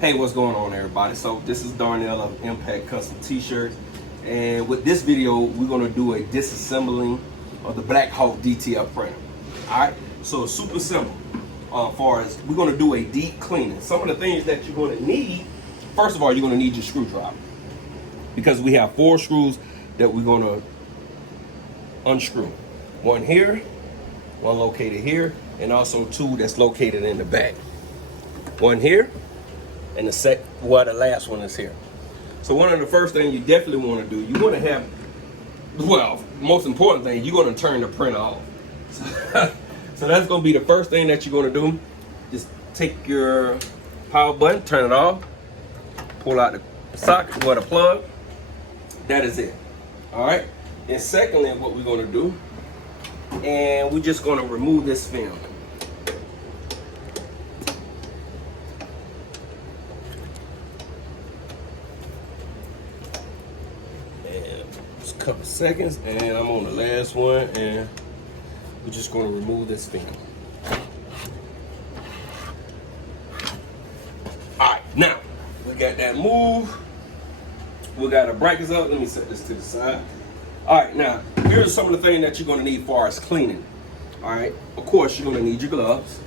Hey, what's going on, everybody? So this is Darnell of Impact Custom T-Shirts, and with this video we're going to do a disassembling of the Black Hawk DTF printer. Alright, so it's super simple. Far as we're going to do a deep cleaning. Some of the things that you're going to need, first of all, you're going to need your screwdriver, because we have 4 screws that we're going to unscrew. One here, one located here, and also 2 that's located in the back. One here, and the last one is here. So one of the first things you definitely want to do, you want to have, well, most important thing, you're going to turn the printer off. So that's going to be the first thing that you're going to do. Just take your power button, turn it off, pull out the socket or the plug. That is it. All right. And secondly, what we're going to do, and we're just going to remove this film. A couple seconds, and I'm on the last one, and we're just going to remove this film. All right, now we got that move. We got our brackets up. Let me set this to the side. All right, now here's some of the things that you're going to need for as cleaning. All right, of course you're going to need your gloves.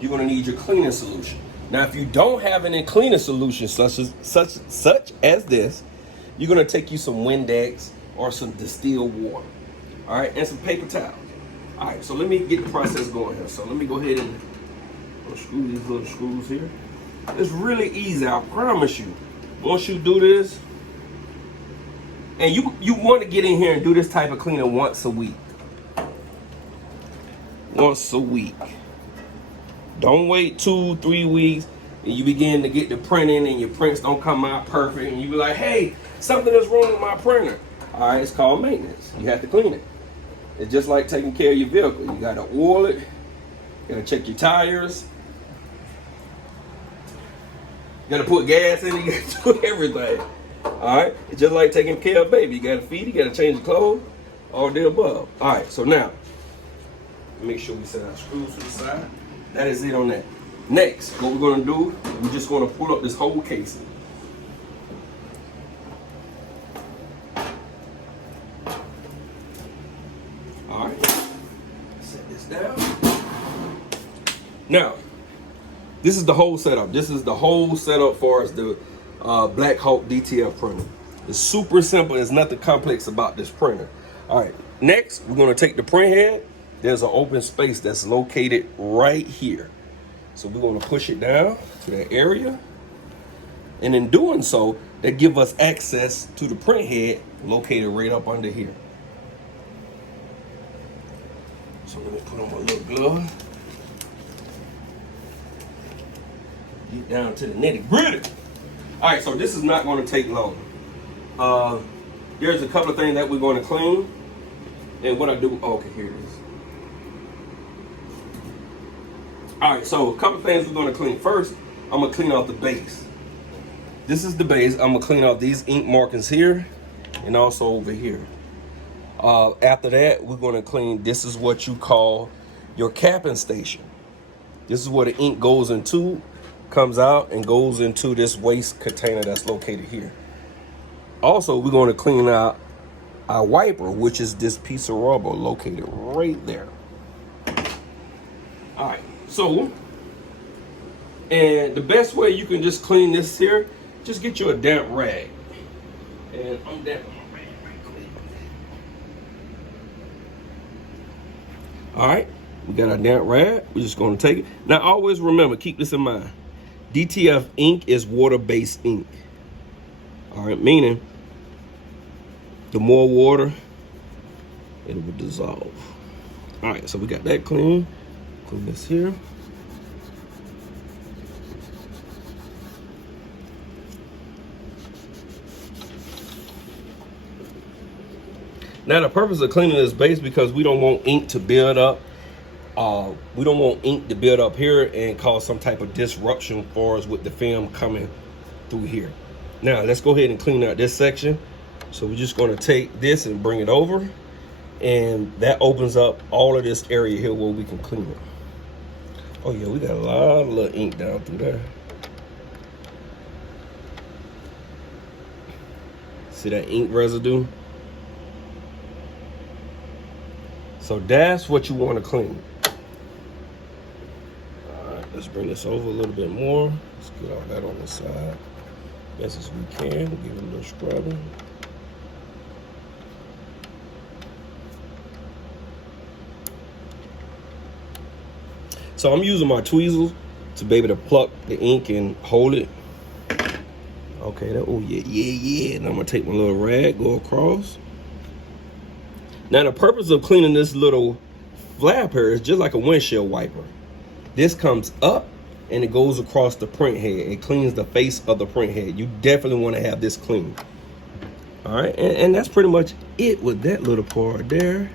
You're going to need your cleaning solution. Now, if you don't have any cleaning solution such as this, you're going to take you some Windex or some distilled water, all right, and some paper towels. All right, so let me get the process going here. So let me go ahead and unscrew these little screws here. It's really easy, I promise you. Once you do this, and you want to get in here and do this type of cleaning once a week. Once a week. Don't wait 2-3 weeks and you begin to get the printing and your prints don't come out perfect and you be like, hey, something is wrong with my printer. All right, it's called maintenance. You have to clean it. It's just like taking care of your vehicle. You got to oil it. You got to check your tires. You got to put gas in it. You got to do everything. All right, it's just like taking care of a baby. You got to feed it. You got to change the clothes. All the above. All right, so now make sure we set our screws to the side. That is it on that. Next, what we're going to do, we're just going to pull up this whole casing. All right, set this down. Now, this is the whole setup. This is the whole setup for us, the Black Hawk DTF printer. It's super simple. There's nothing complex about this printer. All right, next, we're going to take the print head. There's an open space that's located right here. So we're going to push it down to that area. And in doing so, that gives us access to the print head located right up under here. So let me put on my little glove. Get down to the nitty gritty. All right, so this is not going to take long. There's a couple of things that we're going to clean. And what I do, okay, here it is. All right, so a couple things we're going to clean. First, I'm going to clean off the base. This is the base. I'm going to clean off these ink markings here and also over here. After that, we're going to clean, this is what you call your capping station. This is where the ink goes into, comes out, and goes into this waste container that's located here. Also, we're going to clean out our wiper, which is this piece of rubber located right there. All right. So, and the best way you can just clean this here, just get you a damp rag. And I'm damping my rag right quick. All right, we got our damp rag. We're just going to take it. Now, always remember, keep this in mind. DTF ink is water-based ink. All right, meaning the more water, it will dissolve. All right, so we got that clean. Clean this here. Now the purpose of cleaning this base, because we don't want ink to build up. We don't want ink to build up here and cause some type of disruption for us with the film coming through here. Now let's go ahead and clean out this section. So we're just going to take this and bring it over, and that opens up all of this area here where we can clean it. Oh yeah, we got a lot of little ink down through there. See that ink residue? So that's what you want to clean. All right, let's bring this over a little bit more. Let's get all that on the side. Best as we can. Give it a little scrubbing. So I'm using my tweezers to be able to pluck the ink and hold it. Okay, oh yeah. And I'm gonna take my little rag, go across. Now the purpose of cleaning this little flap here is just like a windshield wiper. This comes up and it goes across the print head. It cleans the face of the print head. You definitely want to have this clean. All right, and that's pretty much it with that little part there.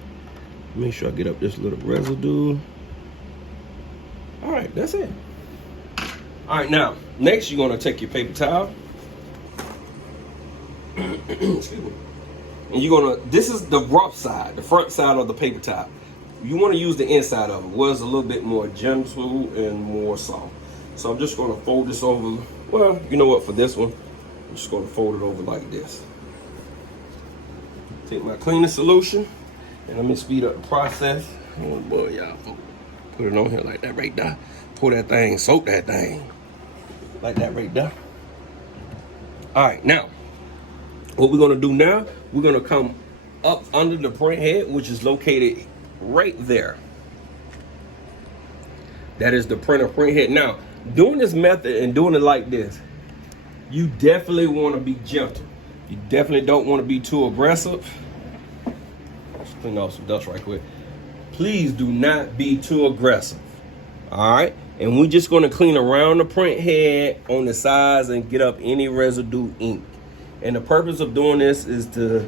Make sure I get up this little residue. All right, that's it. All right, now, next you're gonna take your paper towel. Excuse me. And you're gonna, this is the rough side, the front side of the paper towel. You wanna use the inside of it, where it's a little bit more gentle and more soft. So I'm just gonna fold this over. Well, you know what, for this one, I'm just gonna fold it over like this. Take my cleaning solution, and let me speed up the process. Oh boy, y'all. Put it on here like that right there. Pour that thing, soak that thing. Like that right there. All right, now, what we're gonna do now, we're gonna come up under the print head, which is located right there. That is the print head. Now, doing this method and doing it like this, you definitely wanna be gentle. You definitely don't wanna be too aggressive. Let's clean off some dust right quick. Please do not be too aggressive. All right, and we're just gonna clean around the print head on the sides and get up any residue ink. And the purpose of doing this is to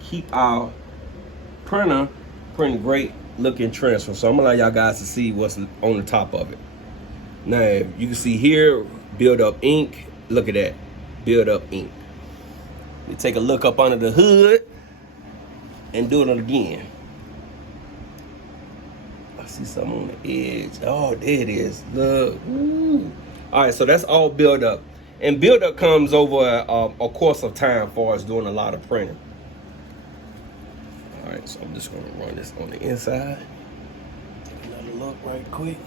keep our printer printing great looking transfer. So I'm gonna allow y'all guys to see what's on the top of it. Now, you can see here, build up ink. Look at that, build up ink. We take a look up under the hood and do it again. I see something on the edge. Oh, there it is. Look. Ooh. All right, so that's all build up. And build up comes over a course of time for us doing a lot of printing. All right, so I'm just gonna run this on the inside. Take another look right quick.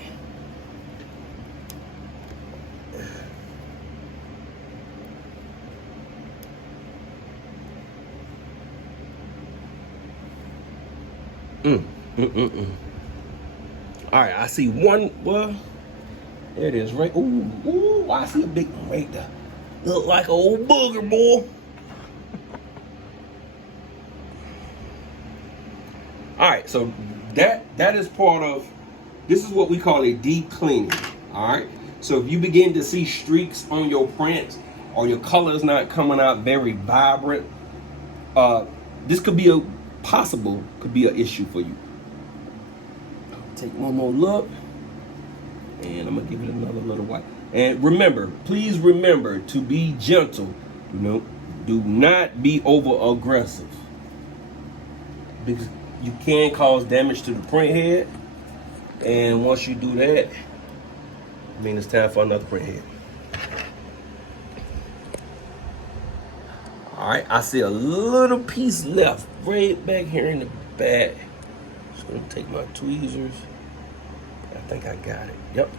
All right, I see one. Well, there it is, right? Ooh, I see a big one right there. Look like an old booger, boy. All right, so that is part of. This is what we call a deep cleaning. All right, so if you begin to see streaks on your prints or your colors not coming out very vibrant, this could be an issue for you. Take one more look, and I'm gonna give it another little wipe. And remember, please remember to be gentle. You know, do not be over aggressive, because you can cause damage to the print head. And once you do that, I mean, it's time for another print head. All right, I see a little piece left right back here in the back. Just gonna take my tweezers. I think I got it. Yep.